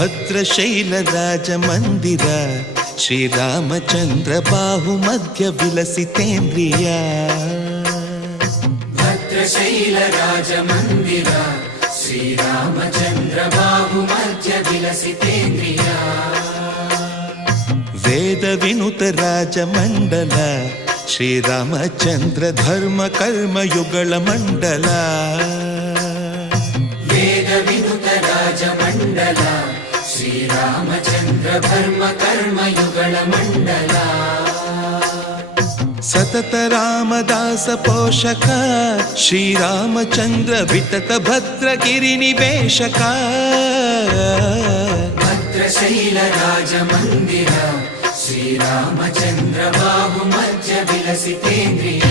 ಭದ್ರಶೈಲ ರಾಜ ಮಂದಿರ ಶ್ರೀರಾಮಚಂದ್ರ ಬಾಹು ಮಧ್ಯ ವಿಲಸಿತೇಂದ್ರಿಯ ಭದ್ರಶೈಲ ರಾಜ ಮಂದಿರ ಶ್ರೀರಾಮಚಂದ್ರ ಬಾಹು ಮಧ್ಯ ವಿಲಸಿತೇಂದ್ರಿಯ ವೇದ ವಿನುತ ರಾಜ ಮಂಡಲ ಶ್ರೀರಾಮಚಂದ್ರ ಧರ್ಮ ಕರ್ಮ ಯುಗಳ ಮಂಡಲ ವೇದ ವಿನುತ ರಾಜ ಮಂಡಲ ಶ್ರೀರಾಮಚಂದ್ರ ಧರ್ಮ ಕರ್ಮ ಯುಗಳ ಮಂಡಲ ಸತತ ರಾಮದಾಸ ಪೋಷಕ ಶ್ರೀರಾಮಚಂದ್ರ ವಿತತ ಭದ್ರಗಿರಿ ನಿವೇಶಕ ಭದ್ರಶೈಲ ರಾಜ ಮಂದಿರ ಶ್ರೀರಾಮಚಂದ್ರ ಬಾಹು ಮಧ್ಯ ವಿಲಸಿತೇಂದ್ರಿಯ